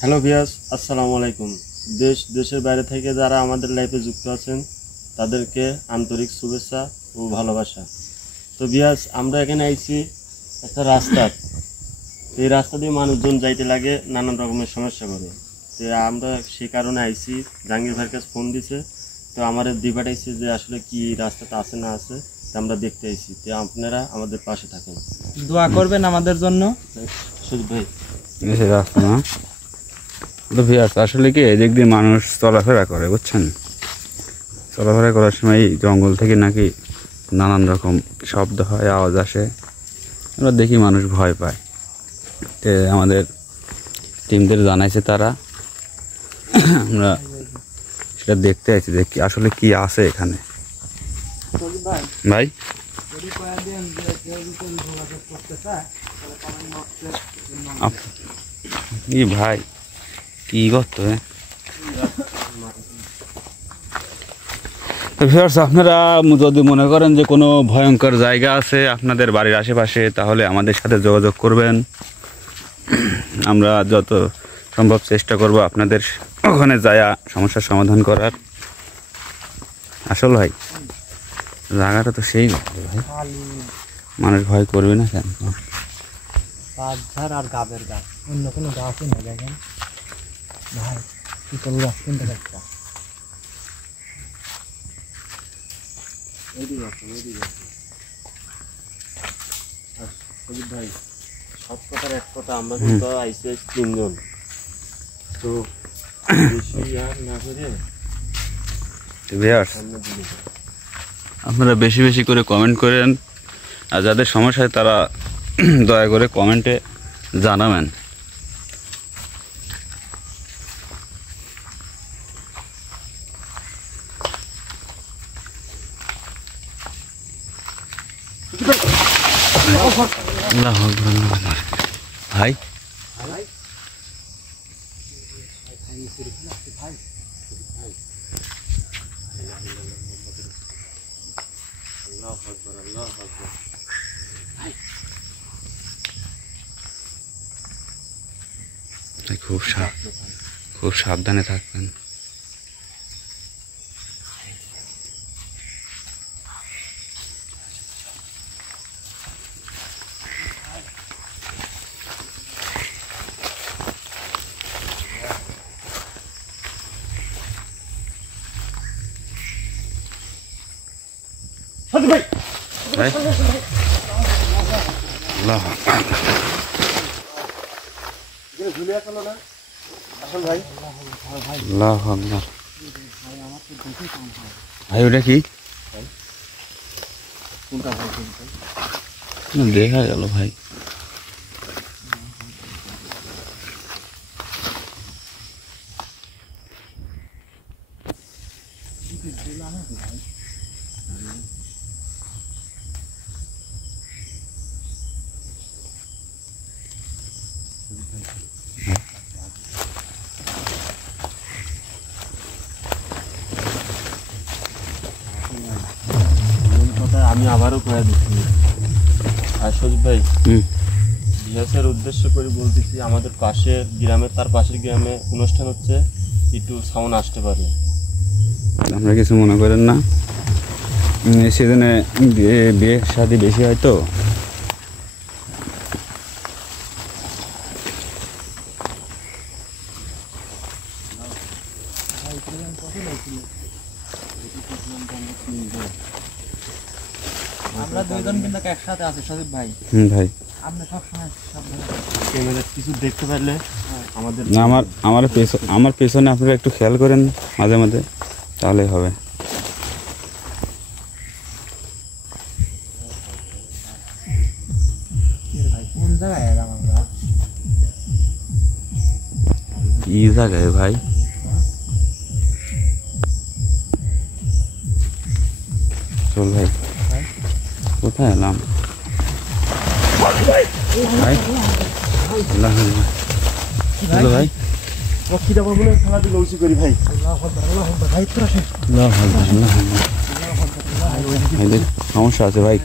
Hello viewers, আসসালামু আলাইকুম। দেশের বাইরে থেকে যারা আমাদের লাইফে যুক্ত আছেন তাদেরকে আন্তরিক শুভেচ্ছা ও ভালোবাসা। তো ভিউয়ার্স, আমরা এখানে আইছি একটা রাস্তা। এই রাস্তা দিয়ে মানুষজন যাইতে লাগে, নানান রকমের সমস্যা করে। তো আমরা সেই কারণে আইছি, জাহাঙ্গীর ভাইয়ের কাছে ফোন দিছে, তো আমাদের দিয়ে পাঠাইছে যে আসলে কি রাস্তাটা আছে না আছে আমরা দেখতে আইছি। তো আপনারা আমাদের পাশে থাকেন, দোয়া করবেন আমাদের জন্য। সুজিত ভাই, রাস্তা না তো ভিউয়ার্স, আসলে কি এদিক দিয়ে মানুষ চলাফেরা করে, বুঝছেন? চলাফেরা করার সময় জঙ্গল থেকে নাকি নানান রকম শব্দ হয়, আওয়াজ আসে। আমরা দেখি মানুষ ভয় পায়। তো আমাদের টিমদের জানাইছে তারা, আমরা সেটা দেখতে আছি যে আসলে কি আছে এখানে। ভাই কি ভাই কি করতো? আপনারা যদি মনে করেন যে কোনো ভয়ঙ্কর জায়গা আছে আপনাদের বাড়ির আশেপাশে, তাহলে আমাদের সাথে যোগাযোগ করবেন। আমরা যত সম্ভব চেষ্টা করব আপনাদের ওখানে যায়া সমস্যার সমাধান করার। আসল ভাই জায়গাটা তো সেই ভাই, মানুষ ভয় করবে না কেন? আর গাবের গাছ, অন্য কোনো গাছই না। দেখেন ভাই, পিতল গাছ কিনতে একটা ভাই সব কথার এক কথা, আমরা কিন্তু আইসি তিনজন। তো বেশি আর না করে আপনারা বেশি বেশি করে কমেন্ট করেন, আর যাদের সমস্যা হয় তারা দয়া করে কমেন্টে জানাবেন। ভাই খুব সাবধানে থাকবেন। ভাই ভাই ওটা কি দেখা গেল ভাই? আমি আবারও কয়ে দিচ্ছি, আর সুজিত ভাই বিহাসের উদ্দেশ্য করে বলতেছি, আমাদের পাশের গ্রামে, তার পাশের গ্রামে অনুষ্ঠান হচ্ছে, একটু সাউন্ড আসতে পারে। আপনারা কিছু মনে করেন না, সেজন্য বিয়ে শাদী বেশি হয় তো। আমরা দুইজন কিন্তু একসাথে আছি সজীব ভাই। ভাই আপনি সবসময় ক্যামেরা কিছু দেখতে পারলে আমাদের আমার পেছনে আপনারা একটু খেয়াল করেন মাঝে মাঝে, তাহলেই হবে। কোন জায়গায় এলাম আমরা? কি জায়গায় ভাই? চল ভাই, কোথায় এলাম ভাই? ভাই খেলা দিল উঁচু করি ভাই। সমস্যা আছে ভাই,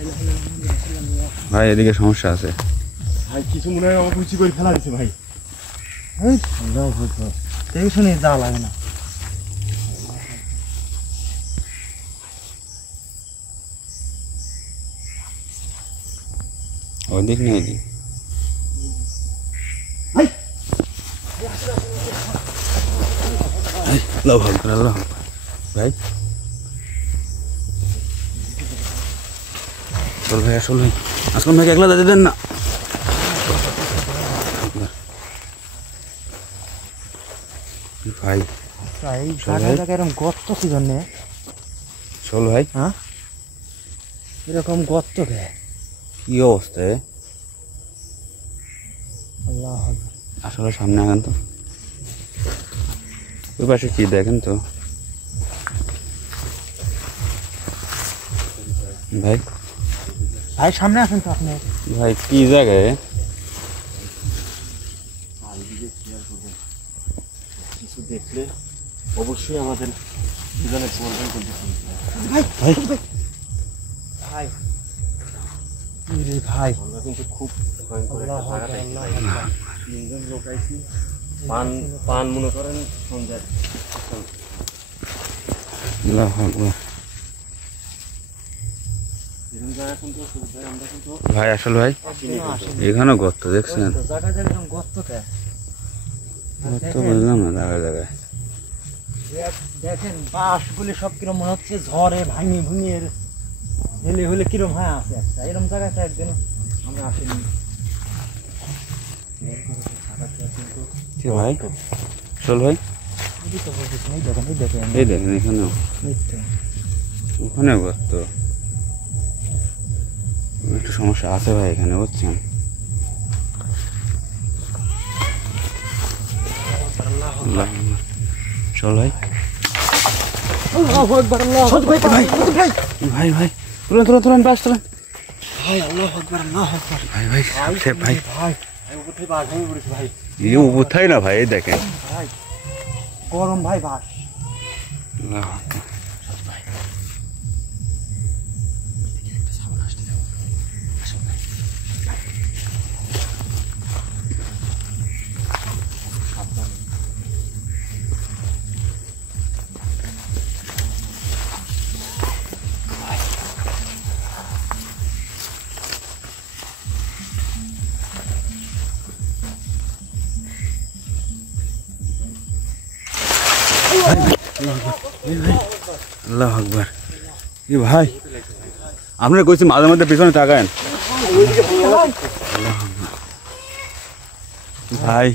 ভাই এদিকে সমস্যা আছে ভাই। কিছু মনে হয় আমাকে উঁচু করে ফেলা দিছে ভাই। শুনি যা লাগে না। ওদিক না এদিক আল্লাহু আকবার আল্লাহু আকবার ভাই চল ভাই আসল ভাই আসলাম ভাই একলা যেতে দেন না ভাই এই জায়গাটা এরকম গর্ত কি জন্যে? চল ভাই হ্যাঁ এরকম গর্ত কে? কি অবস্থা আল্লাহ আসলে সামনে আগান তো ওই পাশে কি দেখেন তো ভাই ভাই সামনে আসেন তো আপনি। ভাই কি জায়গায় কিছু দেখলে অবশ্যই আমাদের দুজনে বলবেন কিন্তু ভাই ভাই ভাই রে ভাই আমরা কিন্তু খুব ভয়ঙ্কর একটা আল্লাহু জায়গাতে আকবার, আইছি ভাই। আল্লাহু আকবার। তিনজন লোক আইছি পান মনে করেন সন্ধ্যার আল্লাহু আকবার এরকম জায়গা কিন্তু ভাই আমরা কিন্তু ভাই আসল ভাই আসিনি কিন্তু। এখানেও গর্ত দেখছেন জায়গাটা এরকম গর্ত কে? গর্ত বুঝলাম না জায়গায় জায়গায় দেখেন বাঁশগুলি সব কিরম মনে হচ্ছে ঝড়ে ভাঙি ভুঙিয়ে হেলে হলে কিরম হয় আছে একটা এরকম জায়গাটা একদিন আমরা আসিনি। কি ভাই আসল ভাই এই তো বলতেছি, এই দেখেন এই দেখেন এই দেখেন এখানেও এই তো। ওখানেও গর্ত একটু সমস্যা আছে ভাই এখানে বুঝছেন আল্লাহ চল ভাই আল্লাহু আকবার, আল্লাহু আকবার। ভাই ভাই ভাই ভাই তুলেন তুলেন তুলেন বাস তুলেন ভাই আল্লাহু আকবার, আল্লাহু আকবার। ভাই ভাই সাহেব ভাই ভাই ভাই উপর থেকে বাঘ ভেঙে পড়েছে ভাই এই উঠাই না ভাই এই দেখেন ভাই গরম ভাই বাস। আল্লাহ আকবার। আল্লাহ আকবার কি ভাই আপনারা কইছি মাঝে মধ্যে পিছনে তাকায়েন ভাই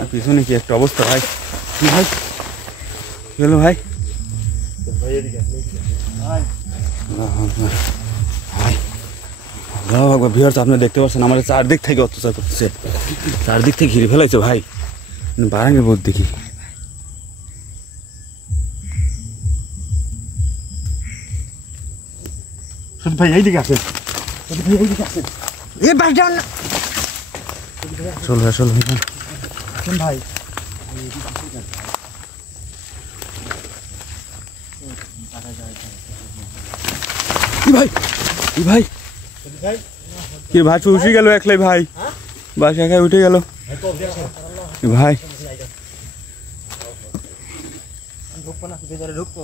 আর পিছনে কি একটা অবস্থা ভাই কি ভাই কি হলো ভাই আল্লাহ আকবার ভাই আল্লাহ আকবার ভিউয়ার্স আপনি দেখতে পাচ্ছেন আমাদের চারদিক থেকে অত্যাচার করতেছে চারদিক থেকে ঘিরে ফেলাইছে ভাই বারাঙ্গের বোধ দেখি ভাই এইদিকে আসেন এই বাস যান না চল ভাই চল ভাই শুন ভাই কি ভাই কি ভাই কি ভাই উঠে গেল একলাই ভাই বাস একাই উঠে গেল ভাই ঢুকবো না ভিতরে ঢুকবো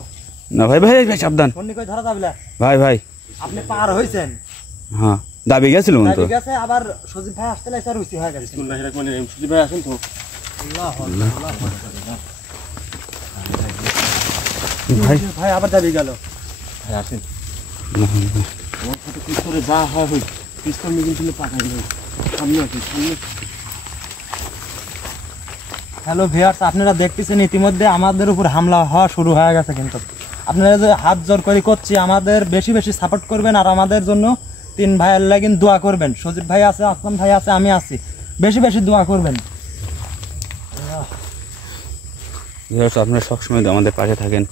না ভাই ভাই ভাই সাবধান ফোন কই ধরা যাবে না। ভাই ভাই আপনি পার হইছেন হ্যাঁ দাবি গেছিল তো ঠিক আছে আবার সজীব ভাই আসতে লাইছে আর রুচি হয়ে গেছে। বিসমিল্লাহির রহমানির রহিম সুজি ভাই আসেন তো ভাই ভাই আবার দাবি গেল। ভাই আসেন আমার সাথে কি করে যা হয় হই পিস্তল নিয়ে কিন্তু পাকাই ভাই সামনে আসেন সামনে হ্যালো ভিউয়ার্স আপনারা দেখতেছেন ইতিমধ্যে আমাদের উপর হামলা হওয়া শুরু হয়ে গেছে কিন্তু আপনারা যে হাত জোর করে করছি আমাদের বেশি বেশি সাপোর্ট করবেন আর আমাদের জন্য তিন ভাইয়ের লাগি দোয়া করবেন। সজীব ভাই আছে আসলাম ভাই আছে আমি আছি বেশি বেশি দোয়া করবেন। আপনারা সবসময় আমাদের পাশে থাকেন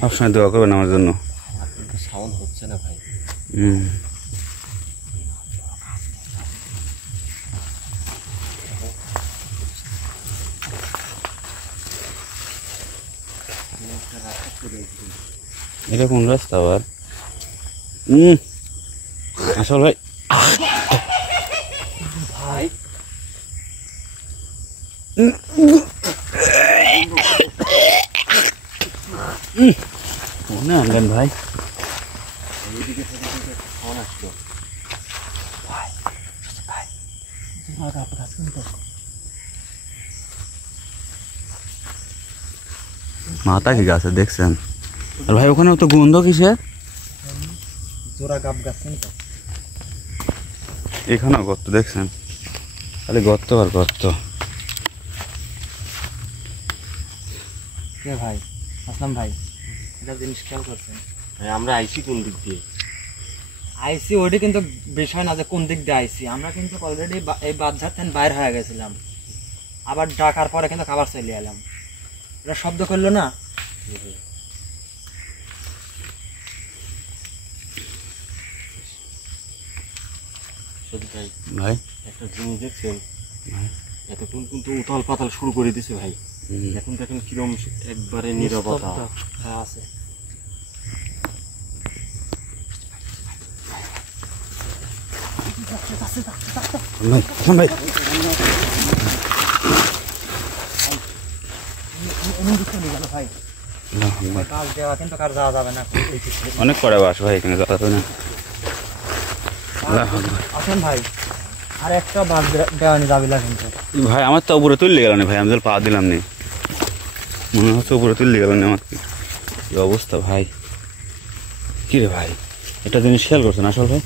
সবসময় দোয়া করবেন আমার জন্য সাউন্ড হচ্ছে না ভাই এটা কোন রাস্তা আবার আসল ভাই ভাই মনে আনবেন ভাই। মাথা কি গাছে দেখছেন? আর ভাই ওখানে তো গন্ধ কিসের? জোড়া গাব গাছ কিন্তু এখানেও গর্ত দেখছেন, খালি গর্ত আর গর্ত। কে ভাই? আসলাম ভাই, এটা জিনিস খেয়াল করছেন? ভাই আমরা আইছি কোন দিক দিয়ে? আইসি ওইটা কিন্তু বিষয় না যে কোন দিক দিয়ে আইসি, আমরা কিন্তু অলরেডি এই বাজার থেকে বাইর হয়ে গেছিলাম, আবার ডাকার পরে কিন্তু খাবার চলে এলাম। এটা শব্দ করলো না? সত্যি ভাই ভাই একটা জিনিস দেখছেন, ভাই এতক্ষণ কিন্তু উথাল পাতাল শুরু করে দিছে ভাই। এখন দেখেন কিরম একবারে নীরবতা। হ্যাঁ আছে। ভাই ভাই ভাই কাজ দেওয়া কিন্তু কার যাওয়া যাবে না। অনেক করে বাস ভাই, এখানে যাওয়া যাবে না। আসেন ভাই, আর একটা বাস দেওয়া নি যাবে না কিন্তু। ভাই আমার তো উপরে তুললে গেল না ভাই, আমি তো পা দিলাম নি, মনে হচ্ছে উপরে তুললে গেল না। আমার কি অবস্থা ভাই, কি রে ভাই একটা জিনিস খেয়াল করছেন আসল ভাই?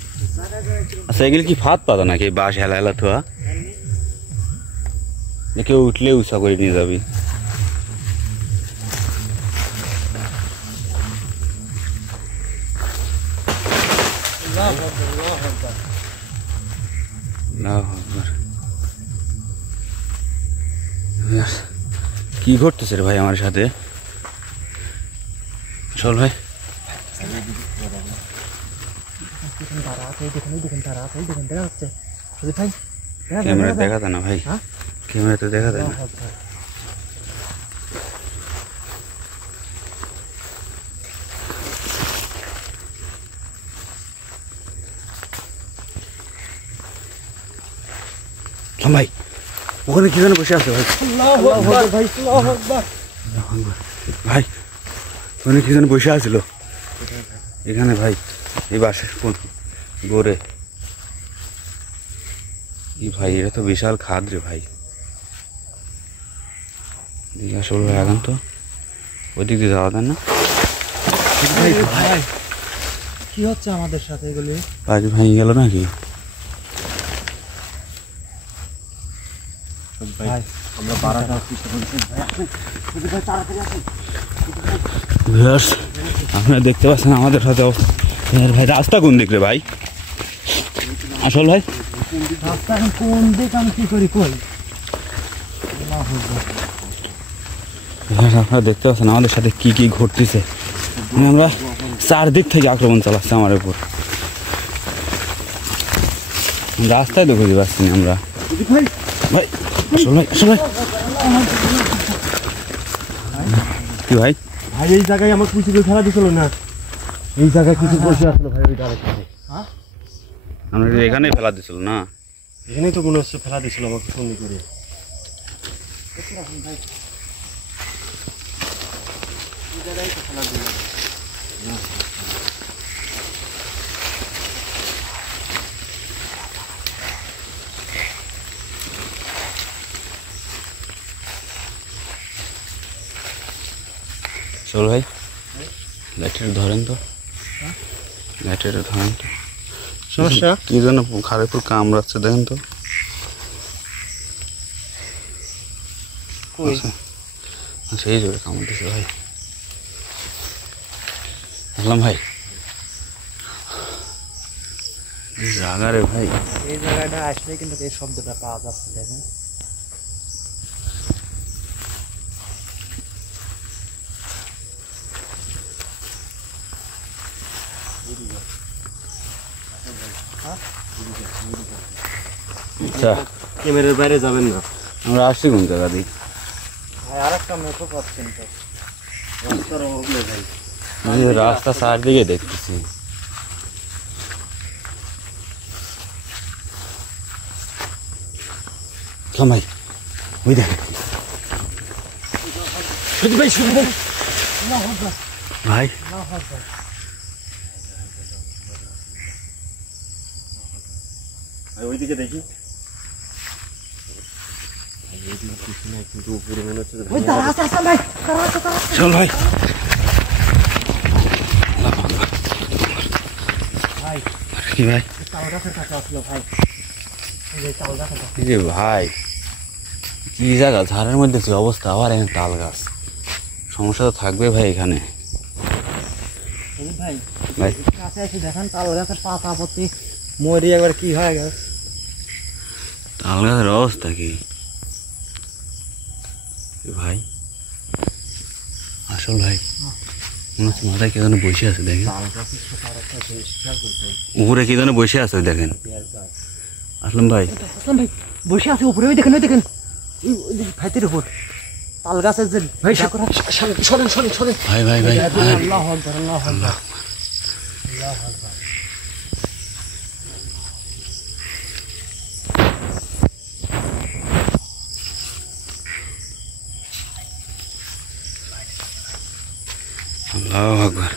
আচ্ছা এগুলো কি ফাঁদ পাতা নাকি বাস হেলা হেলা থোয়া? কেউ উঠলে উৎসাহ করে নিয়ে যাবি। কি ঘটতেছে রে ভাই আমার সাথে? চল ভাই ক্যামেরা দেখা যায় না ভাই, ক্যামেরাতে দেখা যায় না। ভাই ওখানে কি যেন বসে আছে ভাই, ভাই ওখানে কি যেন বসে আছিল এখানে ভাই, এই বাসের কোন গোরে। কি ভাই এটা তো বিশাল খাদ রে ভাই। আসল ভাই আগান তো ওই দিক দিয়ে যাওয়া দেন না ভাই। কি হচ্ছে আমাদের সাথে এগুলি? বাড়ি ভেঙে গেল নাকি? ভাই আমরা বাড়াটা আপনারা দেখতে পাচ্ছেন আমাদের সাথে ভাই রাস্তা কোন দিক রে ভাই? আসল ভাই রাস্তা এখন কোন দিক আমি কি করি কই? আপনারা দেখতে পাচ্ছেন আমাদের সাথে কি কি ঘটতেছে। আমরা চারদিক থেকে আক্রমণ চালাচ্ছে আমার উপর, রাস্তায় তো খুঁজে পাচ্ছি না আমরা। ভাই আসল ভাই, আসল ভাই কি ভাই? ভাই এই জায়গায় আমার কিছু খেলা দিছিল না, এই জায়গায় কিছু বসে আসলো ভাই। ওই ডাইরেক্ট আমরা এখানেই ফেলা দিছিল না? এখানেই তো মনে হচ্ছে ফেলা দিছিল আমাকে সঙ্গে করে। চল ভাই লাইটের ধরেন তো, লাইটের ধরেন তো। সমস্যা কি যেন খারে পুরো কামড়াচ্ছে দেখেন তো। সেই জোরে কামড় দিচ্ছে ভাই। আসলাম ভাই জায়গা রে ভাই, এই জায়গাটা আসলে কিন্তু এই শব্দটা পাওয়া যাচ্ছে দেখেন। আচ্ছা ক্যামেরার বাইরে যাবেন না। আমরা আসছি কোন জায়গা দিই? ভাই আর একটা মেঠো পাচ্ছেন তো? রাস্তার অভাব নেই ভাই। এই রাস্তা চারদিকে দেখতেছি। ভাই ওই দেখেন ভাই ওইদিকে দেখি কিছু নাই, কিন্তু উপরে মনে হচ্ছে যে ওই দাঁড়া আছে ভাই, চল ভাই ভাই কি ভাই তাল গাছের কাছে আসলো ভাই, এই যে তাল গাছের কাছে। এই যে ভাই কি জায়গা, ঝাড়ের মধ্যে কি অবস্থা, আবার এখানে তাল গাছ, সমস্যা তো থাকবে ভাই এখানে। ভাই ভাই কাছে এসে দেখেন তাল গাছের পাতা পত্তি মরি একবার কি হয়ে গেছে। তাল গাছের অবস্থা কি ভাই, আসল ভাই মনে হচ্ছে মাথায় কে যেন বসে আছে, দেখেন উপরে কি যেন বসে আছে দেখেন। আসলাম ভাই আসলাম ভাই বসে আছে উপরে, ওই দেখেন ভাইতের উপর তাল গাছের যে ভাই সরেন সরেন সরেন ভাই ভাই ভাই আল্লাহু আকবার আল্লাহু আকবার। আল্লাহু আকবার।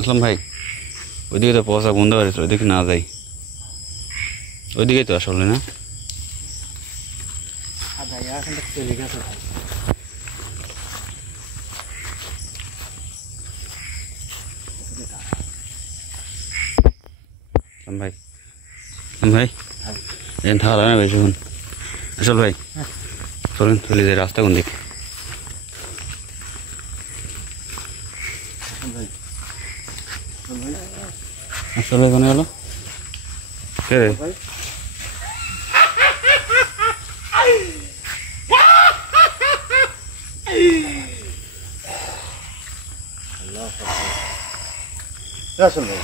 আসলাম ভাই ওইদিকে তো পয়সা বন্ধ করেছিল, ওইদিকে না যাই, ওইদিকে তো আসলে না চলে গেছে ভাই। ভাই ভাই এখানে থাকা লাগে না বেশিক্ষণ। আসল ভাই চলুন চলে যাই, রাস্তা কোন দিকে? আসল ভাই কোনে গেল কে রে? আসল ভাই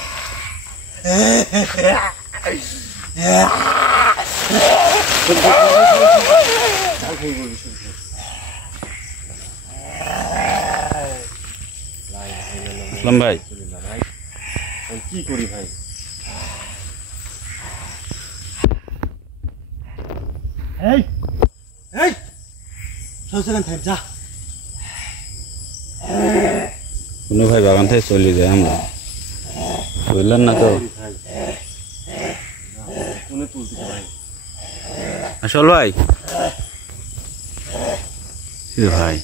আসলাম ভাই আমি কি করি ভাই? এই এই সরছেন থাক যা। কোনো ভাই বাগান থেকে চলে যায়, আমরা বুঝলেন না তো? ভাই কোনে তুলতে ভাই? আসল ভাই ভাই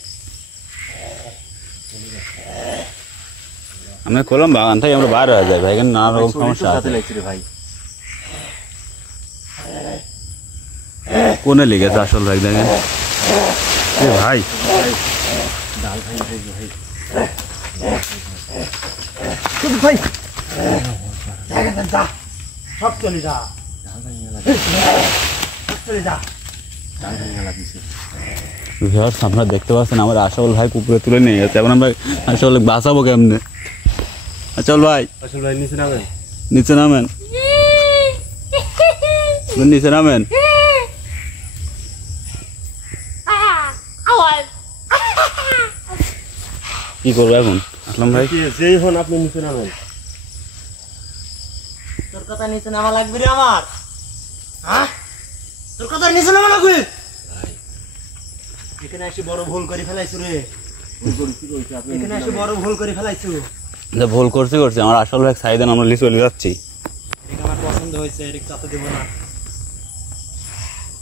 আমরা করলাম বাগান থেকে আমরা বার হয়ে যাই ভাই, এখানে নানা রকম সমস্যা আছে। ভাই কোনে লেগেছে আসল ভাই দেখেন ভাই ডাল ভাই ভাই ভাই ভাই যা সব চলে যা, চলে যা। ডাল ভাই মেলা দিছে। ভিউয়ার্স আপনারা দেখতে পাচ্ছেন আমার আসল ভাই পুকুরে তুলে নিয়ে গেছে, এখন আমরা আসল বাঁচাবো কেমনে? আসল ভাই আসল ভাই নিচে নামেন, নিচে নামেন, নিচে নামেন। কি করবো এখন আসলাম ভাই? যেই হন আপনি নিচে নামেন। তোর কথা নিচে নামা লাগবে রে আমার, হ্যাঁ তোর কথা নিচে নামা লাগবে। এখানে এসে বড় ভুল করে ফেলাইছো রে, এখানে এসে বড় ভুল করে ফেলাইছো। ভুল করছি আমার আসল ভাই সাইদেন, আমরা লিচে চলে যাচ্ছি। এটা আমার পছন্দ হয়েছে, এটা চাতে দেবো না।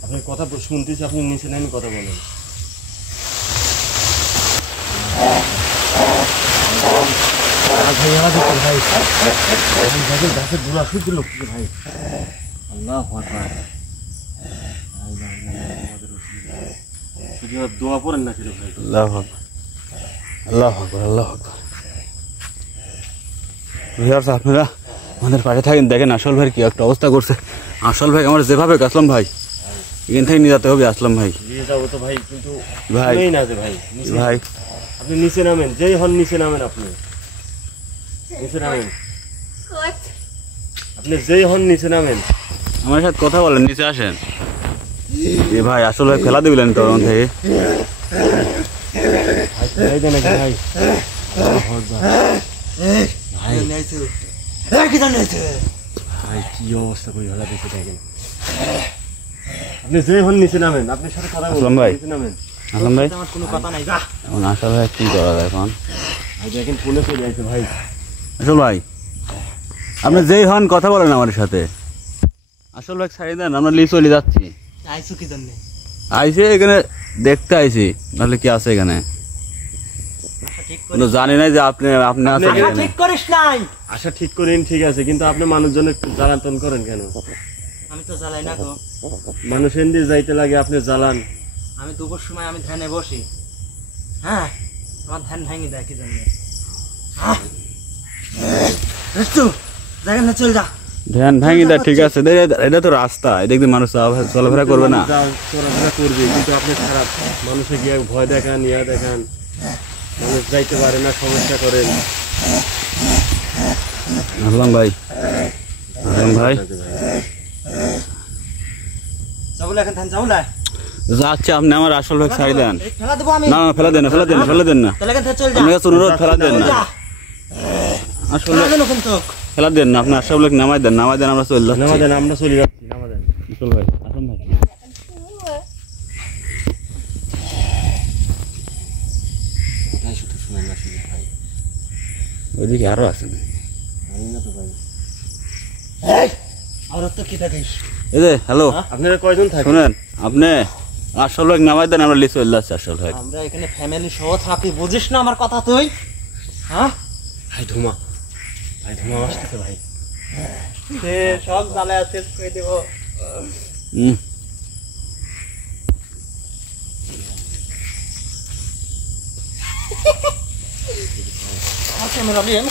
আপনি কথা শুনতেছি, আপনি নিচে নামেন কথা বলেন। গাছের দূর আসুক লোক ভাই। আল্লাহ শুধু দোয়া পড়েন না ছিল ভাই। আল্লাহ আকবার আল্লাহ আকবার আল্লাহ আকবার। ভিউয়ার্স আপনারা আমাদের পাশে থাকেন, দেখেন আসল ভাইয়ের কি একটা অবস্থা করছে। আসল ভাই আমার যেভাবে আসলাম ভাই এখান থেকে নিয়ে যেতে হবে আসলাম ভাই। নিয়ে যাবো তো ভাই, কিন্তু ভাই শুনেই না যে ভাই। ভাই আপনি নিচে নামেন, যেই হন নিচে নামেন, আপনি নিচে নামেন, আপনি যেই হন নিচে নামেন। আমার সাথে কথা বলেন, নিচে আসেন। এ ভাই আসল ভাই ফেলা দিবেন তো ওখান থেকে ভাই দেন নাকি ভাই ভাই কি অবস্থা করে ফেলা দিচ্ছে দেখেন আপনি যে হন নিচে নামেন আপনার সাথে কথা বলুন আসলাম ভাই। নিচে নামেন আসলাম ভাই আমার কোনো কথা নাই যা এখন আসল ভাই কি করা যায় এখন ভাই দেখেন পুলিশ চলে যাচ্ছে ভাই আসল ভাই আপনি যেই হন কথা বলেন আমার সাথে আসল ভাই ছাড়িয়ে দেন আমরা লিয়ে চলে যাচ্ছি আইছো কি জন্য আইসে এখানে দেখতে আইছি নাহলে কি আছে এখানে ঠিক কিন্তু জানি না যে আপনি আপনি আছেন আপনি এখানে। ঠিক করিস নাই আশা ঠিক করেন ঠিক আছে কিন্তু আপনি মানুষজন একটু জ্বালাতন করেন কেন আমি তো জ্বালাই না গো মানুষ এমনি যাইতে লাগে আপনি জ্বালান আমি দুপুর সময় আমি ধ্যানে বসি হ্যাঁ আমার ধ্যান ভাঙি দেয় কি জন্য হ্যাঁ জায়গা না চল যা ধ্যান ভাঙি দেয় ঠিক আছে এটা তো রাস্তা এদিক দিয়ে মানুষ চলাফেরা করবে না চলাফেরা করবে কিন্তু আপনি খারাপ মানুষে গিয়ে ভয় দেখান ইয়া দেখান মানুষ যাইতে পারে না সমস্যা করেন আসলাম ভাই আসলাম ভাই যাবলে এখন ধ্যান যাবলে যাচ্ছে আপনি আমার আসল ভাই ছাড়ি দেন ফেলা দেবো আমি না না ফেলা দেন না ফেলা দেন না ফেলা দেন না তাহলে এখন চল যা আপনার কাছে অনুরোধ ফেলা দেন না আসল ফেলা দেন কিন্তু ফেলা দেন না আপনি আসল লোক নামাই দেন আমরা চলে যাচ্ছি নামাদেন আমরা চলে যাচ্ছি নামাদেন আসল ভাই আসলাম ভাই শুধু শুনেন না শুধু ভাই ওইদিকে আরো আছে না জানি না তো ভাই আর তো কি দেখিস এই যে হ্যালো আপনারা কয়জন থাকেন শুনেন আপনি আসল লোক নামাই দেন আমরা লিয়ে চলে যাচ্ছি আসল ভাই আমরা এখানে ফ্যামিলি সহ থাকি বুঝিস না আমার কথা তুই হ্যাঁ ভাই ধুমা আসতেছে ভাই সে সব জ্বালায় আছে কই দেব হুম আর ক্যামেরা নিয়ে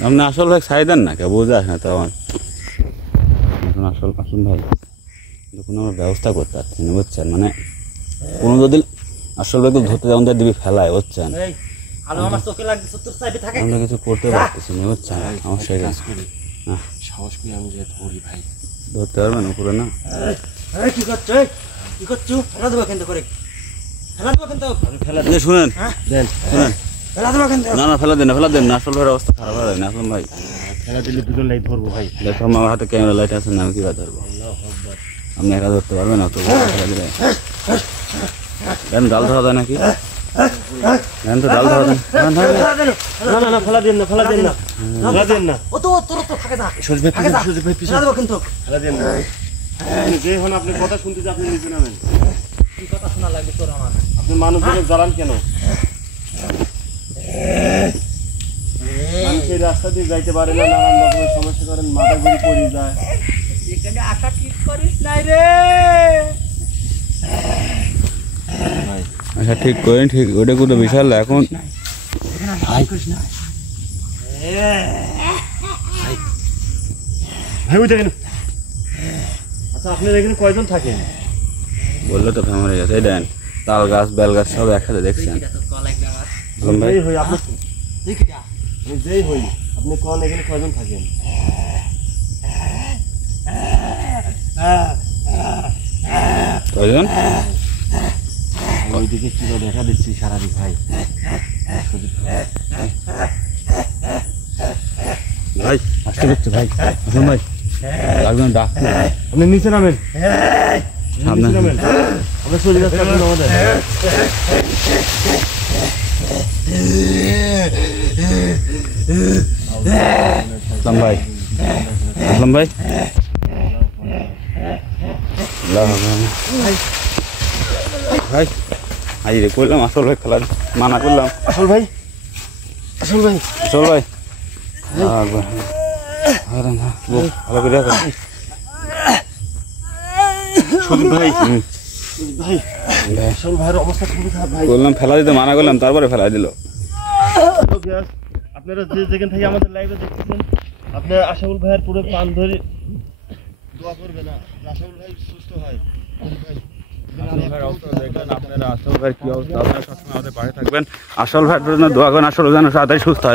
আপনি আসল ভাই ছাড়ি দেন না কে বুঝে আসে না তো আমার এখন আসল আসল ভাই কোনো আমরা ব্যবস্থা করতে পারছি না বুঝছেন মানে কোনো যদি আসল ভাই ধরতে যেমন দিবি ফেলায় বুঝছেন এই আলো আমার চোখে লাগছে তোর সাইডে থাকে আমরা কিছু করতে পারতেছি না বুঝছেন আমার সেই কাজ করি হ্যাঁ সাহস করে আমি যে ধরি ভাই ধরতে পারবেন উপরে না এই কি করছ এই কি করছ ফেলা দেবো কিন্তু করে ফেলা দেবো কিন্তু আমি ফেলা এই যে শুনেন দেন শুনেন ফেলা দেবো কিন্তু না না ফেলা দেন না আসল ভাইয়ের অবস্থা খারাপ হয়ে যাবে না আসল ভাই ফেলা দিলে দুজন লাই ধরবো ভাই দেখো আমার হাতে ক্যামেরা লাইট আছে না আমি কি ধরবো আপনি একা ধরতে পারবেন অত বড় ফেলা দিলে দেন ডাল ধরা যায় নাকি দেন তো ডাল ধরা দেন না ফেলা দেন না ফেলা দেন না ও তো তোর তো থাকে যা সুজ ভাই থাকে যা সুজ ভাই ফেলা দেবো কিন্তু ফেলা দেন না আপনি যে হন আপনি কথা শুনতে যে আপনি নিচে নামেন কি কথা শোনা লাগবে তোর আমার আপনি মানুষজনের জ্বালান কেন মানুষ এই রাস্তা দিয়ে যাইতে পারে না নানান রকমের সমস্যা করেন মাথা ঘুরে পড়ে যায় এখানে আশা ঠিক করিস নাই রে আচ্ছা ঠিক করেন ঠিক ওটা কোনো বিশাল না, এখন ভাই ওই দেখেন আচ্ছা আপনারা এখানে কয়জন থাকেন বললে তো ফ্যামিলি আছে এই দেন তাল গাছ বেল গাছ সব একসাথে দেখছেন আলম ভাই যেই হই আপনি আমি যেই হই আপনি কোন এখানে কয়জন থাকেন কয়জন ওইদিকে কি দেখা দিচ্ছি সারাদিন ভাই ভাই আসতে করছে ভাই আসুন ভাই লাগবেন ডাকতে আপনি নিচে নামেন সামনে নিচে নামেন আমরা চলে যাচ্ছি এখন আমাদের আসলাম ভাই আসলাম ভাই ভাই আই রে করলাম আসল ভাই খেলা মানা করলাম আসল ভাই আসল ভাই ভালো করে সুজিত ভাই ভাই আসল ভাইয়ের অবস্থা খুবই খারাপ ভাই বললাম ফেলা দিতে মানা করলাম তারপরে ফেলা দিল আপনারা যে যেখান থেকে আমাদের লাইভে দেখতেছেন আপনার আশাউল ভাইয়ের পুরো পান ধরে দোয়া করবে না আশাউল ভাই সুস্থ হয় আসল ভাই কি অবস্থা আপনারা সবসময় আমাদের পাশে থাকবেন আসল ভাইয়ের জন্য দোয়া করেন আসল যেন তাড়াতাড়ি সুস্থ হয়